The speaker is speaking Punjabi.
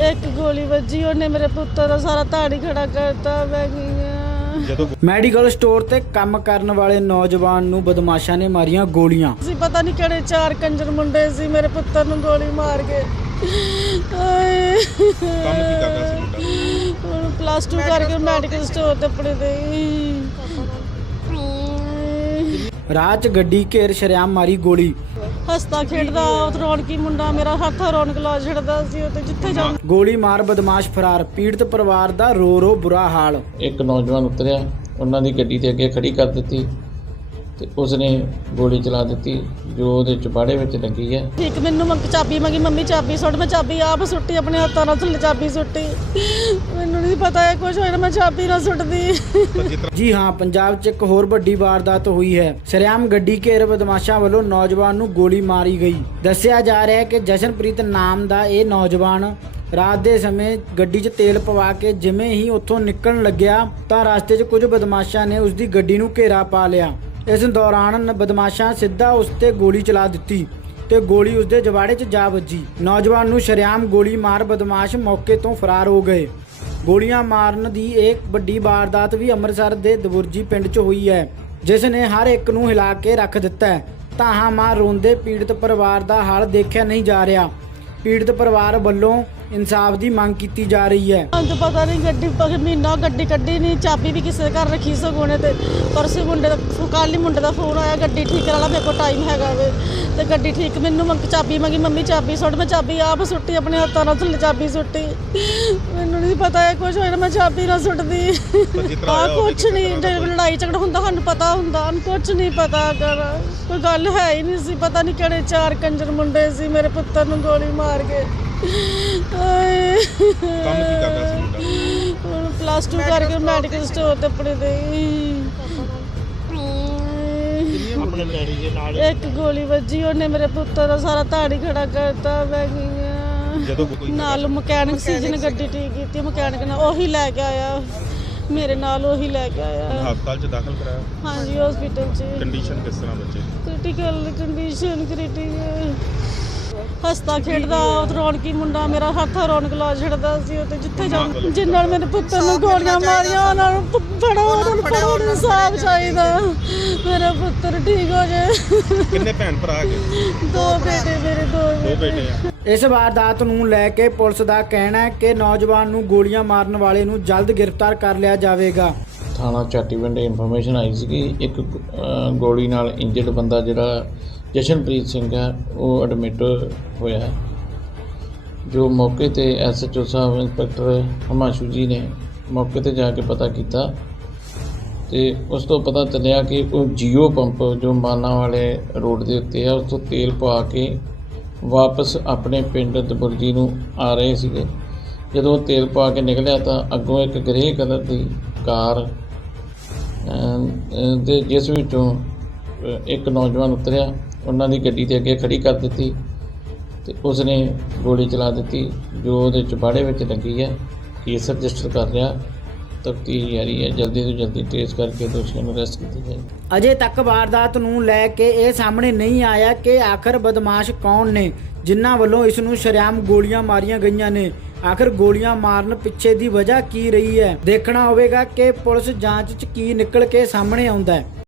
ਇੱਕ ਗੋਲੀ ਵੱਜੀ ਉਹਨੇ ਮੇਰੇ ਪੁੱਤਰ ਦਾ ਸਾਰਾ ਧਾੜੀ ਖੜਾ ਕਰਤਾ ਮੈਂ ਜਦੋਂ ਮੈਡੀਕਲ ਸਟੋਰ ਤੇ ਕੰਮ ਕਰਨ ਵਾਲੇ ਨੌਜਵਾਨ ਨੂੰ ਬਦਮਾਸ਼ਾਂ ਨੇ ਮਾਰੀਆਂ ਗੋਲੀਆਂ। ਸੀ ਪਤਾ ਨਹੀਂ ਕਿਹੜੇ ਚਾਰ ਕੰਜਰ ਮੁੰਡੇ ਸੀ ਮੇਰੇ ਪੁੱਤਰ ਨੂੰ ਗੋਲੀ ਮਾਰ ਕੇ। ਆਏ। ਕੰਮ ਕੀ ਕਰਦਾ ਸੀ ਮੁੰਡਾ? ਹੁਣ ਪਲੱਸ 2 ਕਰਕੇ ਮੈਡੀਕਲ ਸਟੋਰ ਤੇ ਆਪਣੇ ਦੇ ਰਾਹ 'ਚ ਗੱਡੀ ਘੇਰ ਸ਼ਰਿਆਮ ਮਾਰੀ ਗੋਲੀ। ਹਸਤਾ ਖੇਡਦਾ ਉਹ ਰੌਣਕੀ ਮੁੰਡਾ ਮੇਰਾ ਹੱਥ ਰੌਣਕ ਲਾ ਛੱਡਦਾ ਸੀ ਉਹ ਤੇ ਜਿੱਥੇ ਜਾਂਦਾ ਗੋਲੀ ਮਾਰ ਬਦਮਾਸ਼ ਫਰਾਰ ਪੀੜਤ ਪਰਿਵਾਰ ਦਾ ਰੋ ਰੋ ਬੁਰਾ ਹਾਲ। ਇੱਕ ਨੌਜਵਾਨ ਉਤਰਿਆ ਉਹਨਾਂ ਦੀ ਗੱਡੀ ਦੇ ਅੱਗੇ ਖੜੀ ਕਰ ਦਿੱਤੀ। ਤੇ ਉਸਨੇ ਗੋਲੀ ਚਲਾ ਦਿੱਤੀ ਜੋ ਉਹਦੇ ਚੁਬਾੜੇ ਵਿੱਚ ਲੱਗੀ ਹੈ। ਠੀਕ ਮੈਨੂੰ ਮੰਗ ਚਾਬੀ ਮੰਗੀ ਮੰਮੀ ਚਾਬੀ ਸੁੱਟ ਮੈਂ ਚਾਬੀ ਆਪ ਸੁੱਟੀ ਆਪਣੇ ਹੱਥਾਂ ਨਾਲ ਥੱਲੇ ਚਾਬੀ ਸੁੱਟੀ। ਮੈਨੂੰ ਨਹੀਂ ਪਤਾ ਇਹ ਕੁਝ ਹੋਇਆ ਮੈਂ ਚਾਬੀ ਨਾ ਸੁੱਟਦੀ। ਜੀ ਹਾਂ ਪੰਜਾਬ 'ਚ ਇੱਕ ਹੋਰ ਵੱਡੀ ਵਾਰਦਾਤ ਹੋਈ ਹੈ। ਸ਼ਰਿਆਮ ਗੱਡੀ ਘੇਰ ਬਦਮਾਸ਼ਾਂ ਵੱਲੋਂ ਨੌਜਵਾਨ ਨੂੰ ਗੋਲੀ ਮਾਰੀ ਗਈ। ਦੱਸਿਆ ਜਾ ਰਿਹਾ ਹੈ ਕਿ ਜਸ਼ਨਪ੍ਰੀਤ ਨਾਮ ਦਾ ਇਹ ਨੌਜਵਾਨ ਰਾਤ ਦੇ ਸਮੇਂ ਗੱਡੀ 'ਚ ਤੇਲ ਪਵਾ ਕੇ ਜਿਵੇਂ ਹੀ ਉੱਥੋਂ ਨਿਕਲਣ ਲੱਗਿਆ ਤਾਂ ਰਸਤੇ 'ਚ ਕੁਝ ਬਦਮਾਸ਼ਾਂ ਨੇ ਉਸ ਦੀ ਗੱਡੀ ਨੂੰ ਘੇਰਾ ਪਾ ਲਿਆ। ਇਸ ਦੌਰਾਨ ਬਦਮਾਸ਼ਾਂ ਸਿੱਧਾ ਉਸ ਤੇ ਗੋਲੀ ਚਲਾ ਦਿੱਤੀ ਤੇ ਗੋਲੀ ਉਸ ਦੇ ਜਵਾੜੇ 'ਚ ਜਾ ਵੱਜੀ। ਨੌਜਵਾਨ ਨੂੰ ਸ਼ਰਿਆਮ ਗੋਲੀ ਮਾਰ ਬਦਮਾਸ਼ ਮੌਕੇ ਤੋਂ ਫਰਾਰ ਹੋ ਗਏ। ਗੋਲੀਆਂ ਮਾਰਨ ਦੀ ਇਹ ਵੱਡੀ ਵਾਰਦਾਤ ਵੀ ਅੰਮ੍ਰਿਤਸਰ ਦੇ ਦਬੁਰਜੀ ਪਿੰਡ 'ਚ ਹੋਈ ਹੈ, ਜਿਸ ਨੇ ਹਰ ਇੱਕ ਨੂੰ ਹਿਲਾ ਕੇ ਰੱਖ ਦਿੱਤਾ ਹੈ। ਤਾਹਾਂ ਮਾਂ ਰੋਂਦੇ ਪੀੜਤ ਪਰਿਵਾਰ ਦਾ ਹਾਲ ਦੇਖਿਆ ਨਹੀਂ ਜਾ ਰਿਹਾ। ਪੀੜਤ ਪਰਿਵਾਰ ਵੱਲੋਂ ਇਨਸਾਫ ਦੀ ਮੰਗ ਕੀਤੀ ਜਾ ਰਹੀ ਹੈ। ਅੰਤ ਪਤਾ ਨਹੀਂ ਗੱਡੀ ਪਕ ਮਹੀਨਾ ਗੱਡੀ ਕੱਢੀ ਨਹੀਂ ਚਾਬੀ ਵੀ ਕਿਸੇ ਦੇ ਘਰ ਰੱਖੀ ਸਗੋਣੇ ਤੇ। ਪਰਸੇ ਮੁੰਡੇ ਦਾ ਕੱਲ੍ਹ ਹੀ ਮੁੰਡੇ ਦਾ ਫੋਨ ਆਇਆ ਗੱਡੀ ਠੀਕ ਕਰਾ ਲਾ ਮੇਰੇ ਕੋਲ ਟਾਈਮ ਹੈਗਾ ਵੇ। ਤੇ ਗੱਡੀ ਠੀਕ ਮੈਨੂੰ ਮੰਗ ਚਾਬੀ ਮੰਗੀ ਮੰਮੀ ਚਾਬੀ ਸੁੱਟ ਮੈਂ ਚਾਬੀ ਆਪ ਸੁੱਟੀ ਆਪਣੇ ਹੱਥਾਂ ਨਾਲ ਥੱਲੇ ਚਾਬੀ ਸੁੱਟੀ। ਮੈਨੂੰ ਨਹੀਂ ਪਤਾ ਇਹ ਕੁਝ ਹੋਇਆ ਮੈਂ ਚਾਬੀ ਨਾ ਸੁੱਟਦੀ। ਆ ਕਿਸੇ ਨਹੀਂ ਲੜਾਈ ਝਗੜਾ ਹੁੰਦਾ ਸਾਨੂੰ ਪਤਾ ਹੁੰਦਾ ਕੁਛ ਨਹੀਂ ਪਤਾ ਕਰ ਕੋਈ ਗੱਲ ਹੈ ਹੀ ਨਹੀਂ ਸੀ ਪਤਾ ਨਹੀਂ ਕਿਹੜੇ ਚਾਰ ਕੰਜਰ ਮੁੰਡੇ ਸੀ ਮੇਰੇ ਪੁੱਤਰ ਨੂੰ ਗੋਲੀ ਮਾਰ ਕੇ। ਆਏ। ਕੰਮ ਕੀ ਕਰਦਾ ਸੀ ਮੁੰਡਾ? ਹੁਣ ਪਲੱਸ 2 ਕਰਕੇ ਮੈਡੀਕਲ ਸਟੋਰ ਤੇ ਆਪਣੇ ਦੇ ਆਪਣੇ ਡੈਡੀ ਦੇ ਨਾਲ ਇੱਕ ਗੋਲੀ ਵੱਜੀ ਉਹਨੇ ਮੇਰੇ ਪੁੱਤਰ ਦਾ ਸਾਰਾ ਧਾੜੀ ਖੜਾ ਕਰਤਾ ਮੈਂ ਗਈਆਂ ਜਦੋਂ ਕੋਈ ਨਾਲ ਮਕੈਨਿਕ ਸੀ ਜਿਹਨੇ ਗੱਡੀ ਠੀਕ ਕੀਤੀ ਮਕੈਨਿਕ ਨਾਲ ਉਹੀ ਲੈ ਕੇ ਆਇਆ। ਮੇਰੇ ਨਾਲ ਉਹੀ ਲੈ ਕੇ ਆਇਆ। ਹਸਪਤਾਲ 'ਚ ਦਾਖਲ ਕਰਾਇਆ? ਹਾਂਜੀ ਹਸਪੀਟਲ 'ਚ। ਕੰਡੀਸ਼ਨ ਕਿਸ ਤਰ੍ਹਾਂ ਬੱਚੇ ਦੀ? ਕ੍ਰਿਟੀਕਲ ਕੰਡੀਸ਼ਨ ਕ੍ਰਿਟੀਕਲ ਹਸਤਾ ਖੇਡਦਾ ਉਹ ਰੌਣਕੀ ਮੁੰਡਾ ਮੇਰਾ ਹੱਥ ਰੌਣਕ ਲਾ ਛੱਡਦਾ ਸੀ ਉਹ ਤੇ ਜਿੱਥੇ ਜਾਂਦਾ ਜਿਨ ਨਾਲ ਮੇਰੇ ਪੁੱਤਰ ਨੂੰ ਗੋਲੀਆਂ ਮਾਰੀਆਂ ਉਹਨਾਂ ਨੂੰ ਫੜੋ ਉਹਨਾਂ ਨੂੰ ਫੜੋ ਇਨਸਾਫ ਚਾਹੀਦਾ। ਮੇਰਾ ਪੁੱਤਰ ਠੀਕ ਹੋ ਜਾਏ ਕਿੰਨੇ ਭੈਣ ਭਰਾ ਹੈਗੇ? ਦੋ ਬੇਟੇ ਮੇਰੇ ਦੋ ਬੇਟੇ। ਆ। ਇਸ ਵਾਰਦਾਤ ਨੂੰ ਲੈ ਕੇ ਪੁਲਿਸ ਦਾ ਕਹਿਣਾ ਹੈ ਕਿ ਨੌਜਵਾਨ ਨੂੰ ਗੋਲੀਆਂ ਮਾਰਨ ਵਾਲੇ ਨੂੰ ਜਲਦ ਗ੍ਰਿਫਤਾਰ ਕਰ ਲਿਆ ਜਾਵੇਗਾ। ਥਾਣਾ ਚਾਟੀਵਿੰਡ ਇਨਫੋਰਮੇਸ਼ਨ ਆਈ ਸੀ ਕਿ ਇੱਕ ਗੋਲੀ ਨਾਲ ਇੰਜਰਡ ਬੰਦਾ ਜਿਹੜਾ ਜਸ਼ਨਪ੍ਰੀਤ ਸਿੰਘ ਹੈ, ਉਹ ਐਡਮਿਟ ਹੋਇਆ ਹੈ, ਜੋ ਮੌਕੇ ਤੇ ਐਸਐਚਓ ਸਾਹਿਬ ਇੰਸਪੈਕਟਰ ਹਮਾਸ਼ੂ ਜੀ ਨੇ ਮੌਕੇ ਤੇ ਜਾ ਕੇ ਪਤਾ ਕੀਤਾ ਤੇ ਉਸ ਤੋਂ ਪਤਾ ਚੱਲਿਆ ਕਿ ਉਹ ਜੀਓ ਪੰਪ ਜੋ ਮਾਨਾ ਵਾਲੇ ਰੋਡ ਦੇ ਉੱਤੇ ਆ, ਉਸ ਤੋਂ ਤੇਲ ਪਵਾ ਕੇ ਵਾਪਸ ਆਪਣੇ ਪਿੰਡ ਦਬੁਰਜੀ ਨੂੰ ਆ ਰਹੇ ਸੀਗੇ। ਜਦੋਂ ਤੇਲ ਪਾ ਕੇ ਨਿਕਲਿਆ ਤਾਂ ਅੱਗੋਂ ਇੱਕ ਗ੍ਰੇ ਕਲਰ ਦੀ ਕਾਰ ਤੇ ਜਿਸ ਵਿੱਚੋਂ ਇੱਕ ਨੌਜਵਾਨ ਉਤਰਿਆ। ਉਹਨਾਂ ਦੀ ਗੱਡੀ ਦੇ ਅੱਗੇ ਖੜੀ ਕਰ ਦਿੱਤੀ ਤੇ ਉਸਨੇ ਗੋਲੀ ਚਲਾ ਦਿੱਤੀ, ਜੋ ਉਹਦੇ ਚੁਬਾੜੇ ਵਿੱਚ ਲੱਗੀ ਹੈ, ਕੇਸ ਰਜਿਸਟਰ ਕਰ ਲਿਆ। ਤਫਤੀਸ਼ ਜਾਰੀ ਹੈ, ਜਲਦੀ ਤੋਂ ਜਲਦੀ ਟ੍ਰੇਸ ਕਰਕੇ ਦੋਸ਼ੀਆਂ ਨੂੰ ਅਰੈਸਟ ਕੀਤਾ ਜਾਏ। ਅਜੇ ਤੱਕ ਵਾਰਦਾਤ ਨੂੰ ਲੈ ਕੇ ਇਹ ਸਾਹਮਣੇ ਨਹੀਂ ਆਇਆ ਕਿ ਆਖਰ ਬਦਮਾਸ਼ ਕੌਣ ਨੇ, ਜਿਨ੍ਹਾਂ ਵੱਲੋਂ ਇਸ ਨੂੰ ਸ਼ਰੇਆਮ ਗੋਲੀਆਂ ਮਾਰੀਆਂ ਗਈਆਂ ਨੇ। ਆਖਰ ਗੋਲੀਆਂ ਮਾਰਨ ਪਿੱਛੇ ਦੀ ਵਜ੍ਹਾ ਕੀ ਰਹੀ ਹੈ? ਦੇਖਣਾ ਹੋਵੇਗਾ ਕਿ ਪੁਲਿਸ ਜਾਂਚ 'ਚ ਕੀ ਨਿਕਲ ਕੇ ਸਾਹਮਣੇ ਆਉਂਦਾ ਹੈ।